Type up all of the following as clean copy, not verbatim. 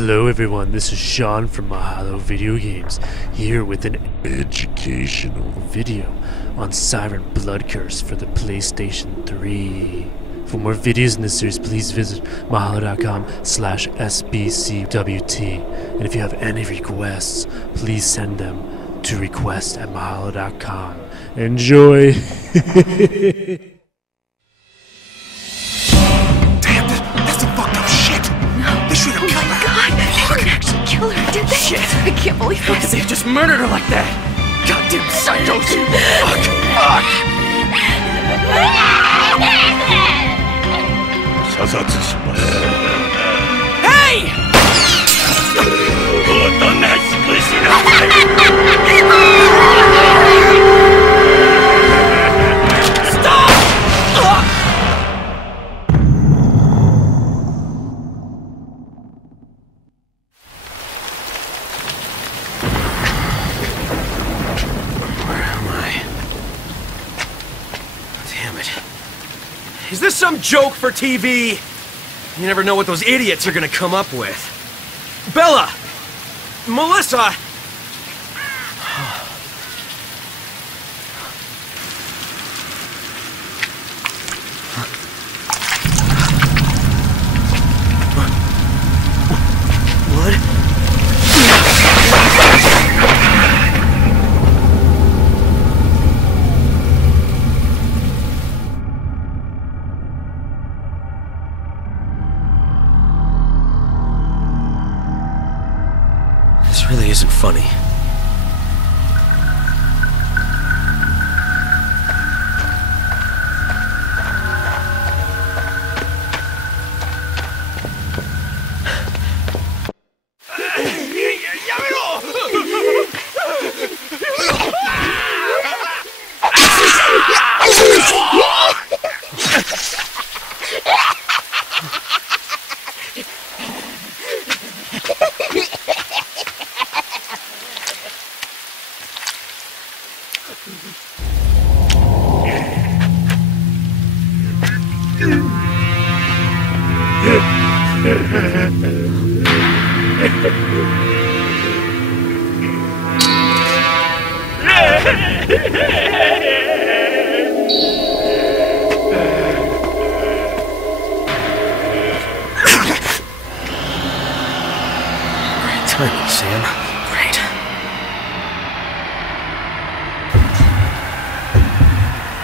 Hello everyone, this is Sean from Mahalo Video Games, here with an educational video on Siren Blood Curse for the PlayStation 3. For more videos in this series, please visit mahalo.com/sbcwt. And if you have any requests, please send them to request@mahalo.com. Enjoy! Kill her, did they? Shit! I can't believe this. They just murdered her like that! Goddamn psychos! Fuck! Fuck! Hey! Stop! Is this some joke for TV? You never know what those idiots are gonna come up with. Bella! Melissa! What? This really isn't funny. Great timing, Sam. Great.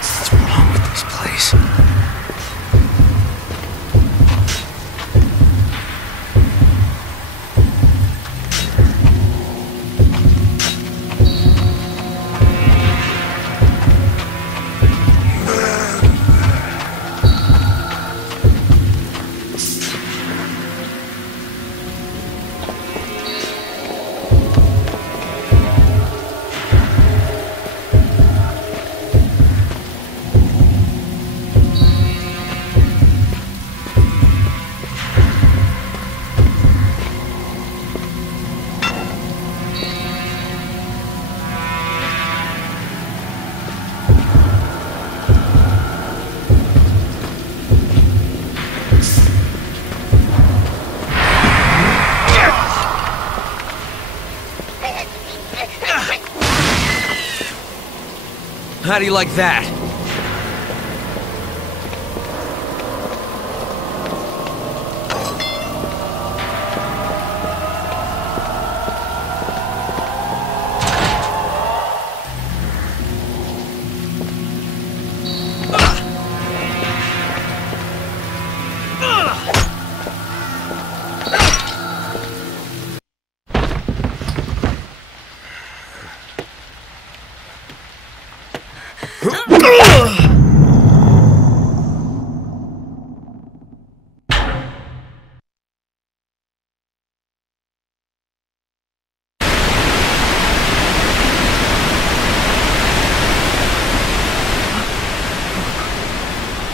What's wrong with this place? How do you like that?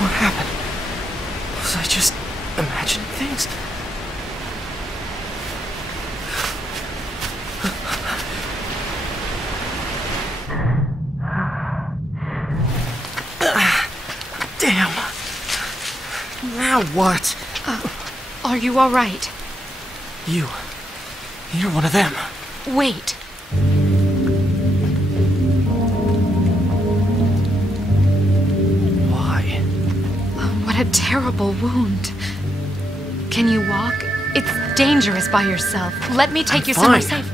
What happened? Was I just imagining things? Damn. Now what? Are you all right? You're one of them. Wait. Why? What a terrible wound. Can you walk? It's dangerous by yourself. Let me take you somewhere safe.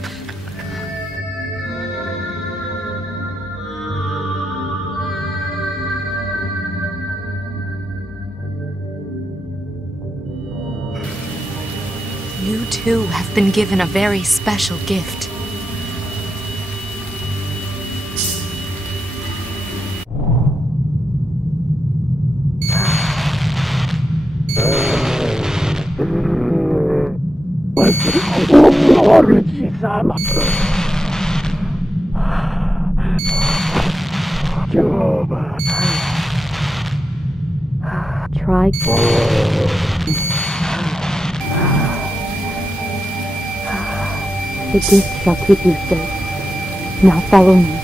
You too have been given a very special gift. Try. The gift shall keep you safe. Now follow me.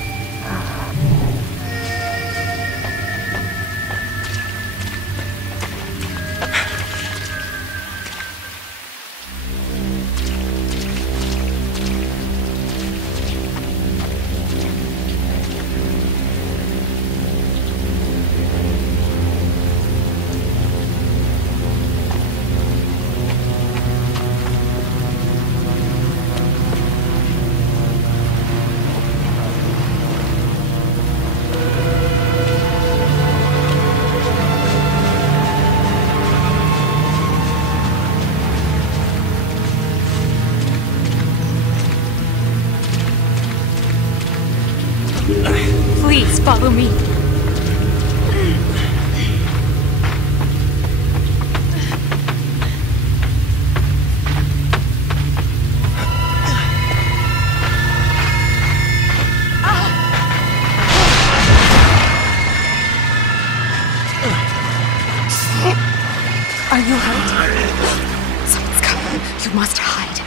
Please follow me. Are you hurt? Someone's coming. You must hide.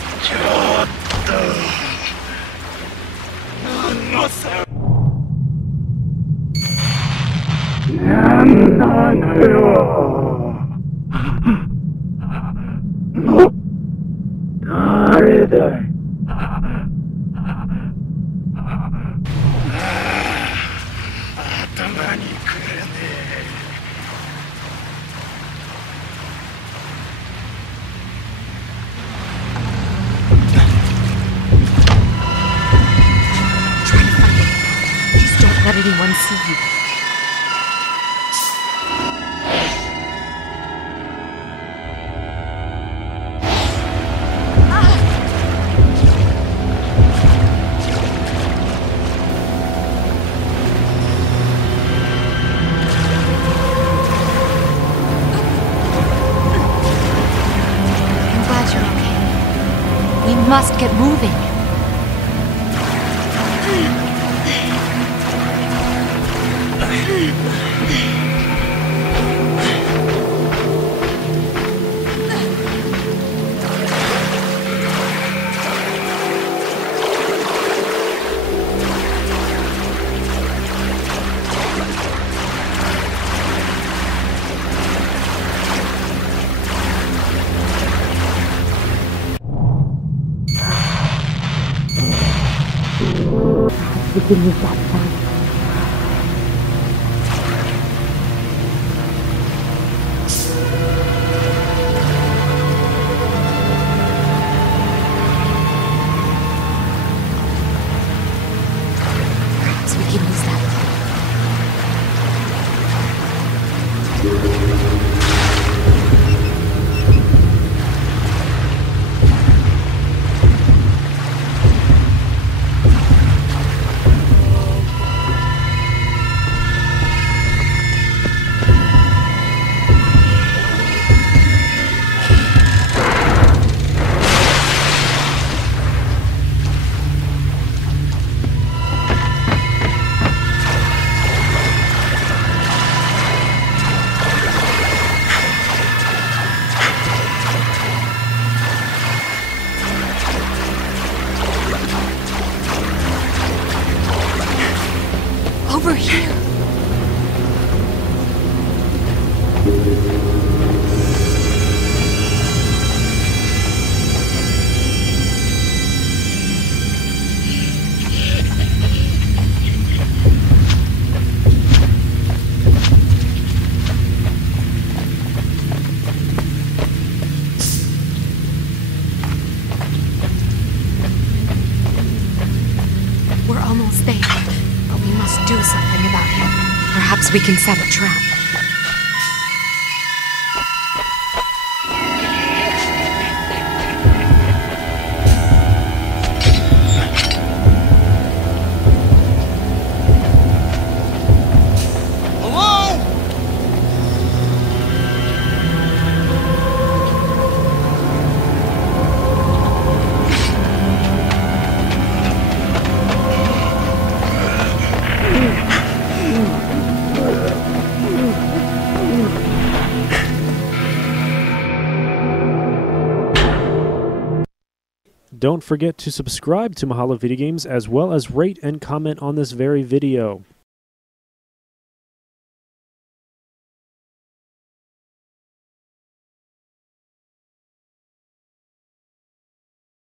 Let anyone see you. I'm glad you're okay. We must get moving. We can use that time. So we can use that. Perhaps we can set a trap. Don't forget to subscribe to Mahalo Video Games as well as rate and comment on this very video.